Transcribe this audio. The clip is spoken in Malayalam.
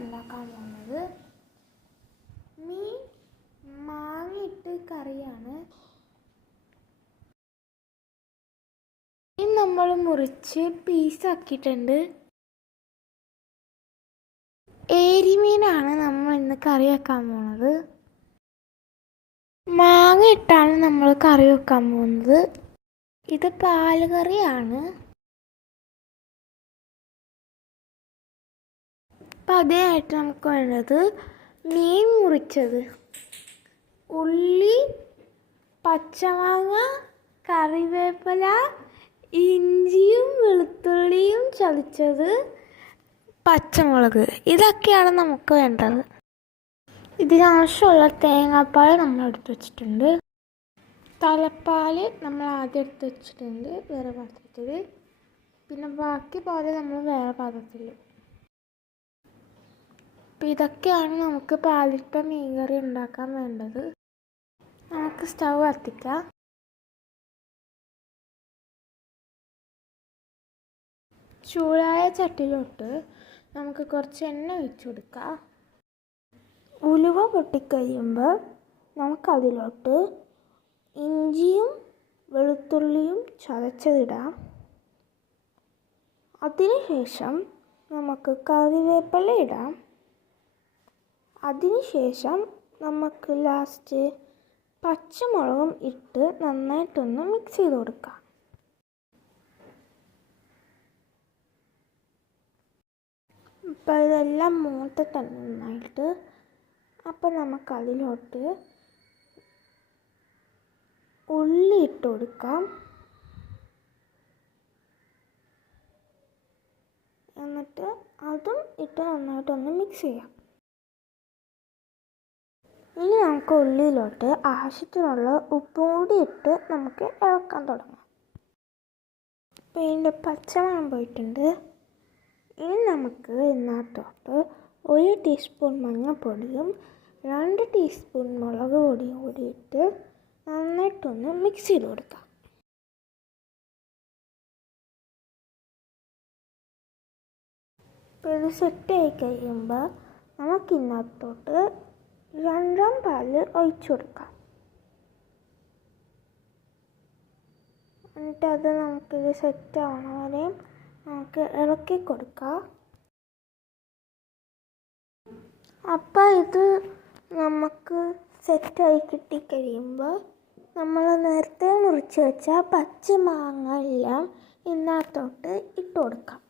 ഉണ്ടാക്കാൻ പോകുന്നത് മീൻ മാങ്ങയിട്ട് കറിയാണ്. മീൻ നമ്മൾ മുറിച്ച് പീസാക്കിയിട്ടുണ്ട്. ഏരിമീനാണ് നമ്മൾ ഇന്ന് കറി വെക്കാൻ പോകുന്നത് മാങ്ങ ഇട്ടാണ് നമ്മൾ കറി വെക്കാൻ പോകുന്നത് ഇത് പാൽ കറിയാണ്. അപ്പം അതിനായിട്ട് നമുക്ക് വേണ്ടത് മീൻ മുറിച്ചത്. ഉള്ളി പച്ചമാങ്ങ കറിവേപ്പില ഇഞ്ചിയും വെളുത്തുള്ളിയും ചതച്ചത് പച്ചമുളക്. ഇതൊക്കെയാണ് നമുക്ക് വേണ്ടത്. ഇതിനാവശ്യമുള്ള തേങ്ങാപ്പാൽ നമ്മൾ എടുത്ത് വെച്ചിട്ടുണ്ട്. തലപ്പാൽ നമ്മൾ ആദ്യം എടുത്ത് വെച്ചിട്ടുണ്ട് വേറെ പാത്രത്തിൽ. പിന്നെ ബാക്കി പാൽ നമ്മൾ വേറെ പാത്രത്തിൽ അപ്പം ഇതൊക്കെയാണ് നമുക്ക് പാലിട്ട മീൻകറി ഉണ്ടാക്കാൻ വേണ്ടത്. നമുക്ക് സ്റ്റൗ കത്തിക്കാം. ചൂടായ ചട്ടിയിലോട്ട് നമുക്ക് കുറച്ച് എണ്ണ ഒഴിച്ചു കൊടുക്കാം. ഉലുവ പൊട്ടിക്കഴിയുമ്പോൾ നമുക്കതിലോട്ട് ഇഞ്ചിയും വെളുത്തുള്ളിയും ചതച്ചതിടാം. അതിനുശേഷം നമുക്ക് കറിവേപ്പില ഇടാം. അതിനുശേഷം നമുക്ക് ലാസ്റ്റ് പച്ചമുളകും ഇട്ട് നന്നായിട്ടൊന്ന് മിക്സ് ചെയ്ത് കൊടുക്കാം. അപ്പോൾ ഇതെല്ലാം മൂത്തിട്ടുണ്ട് നന്നായിട്ട് അപ്പോൾ നമുക്ക് അതിലോട്ട് ഉള്ളി ഇട്ട് കൊടുക്കാം. എന്നിട്ട് അതും ഇട്ട് നന്നായിട്ടൊന്ന് മിക്സ് ചെയ്യാം. ഇനി നമുക്ക് ഉള്ളിയിലോട്ട് ആവശ്യത്തിനുള്ള ഉപ്പും കൂടി ഇട്ട് നമുക്ക് ഇളക്കാൻ തുടങ്ങാം. അപ്പോൾ പച്ചമണം പോയിട്ടുണ്ട്. ഇനി നമുക്ക് ഇതിനകത്തോട്ട് ഒരു ടീസ്പൂൺ മഞ്ഞൾപ്പൊടിയും രണ്ട് ടീസ്പൂൺ മുളക് പൊടിയും കൂടി ഇട്ട് നന്നായിട്ടൊന്ന് മിക്സ് ചെയ്ത് കൊടുക്കാം. ഇപ്പോൾ ഇത് സെറ്റ് ആയി കഴിയുമ്പോൾ നമുക്ക് ഇതിനകത്തോട്ട് രണ്ടാം പാൽ ഒഴിച്ചു കൊടുക്കാം. എന്നിട്ട് അത് നമുക്കിത് സെറ്റ് ആവണ വരെ നമുക്ക് ഇളക്കി കൊടുക്കാം. അപ്പം ഇത് നമുക്ക് സെറ്റായി കിട്ടിക്കഴിയുമ്പോൾ നമ്മൾ നേരത്തെ മുറിച്ച് വെച്ച പച്ച മാങ്ങ എല്ലാം ഇന്നത്തോട്ട് ഇട്ട് കൊടുക്കാം.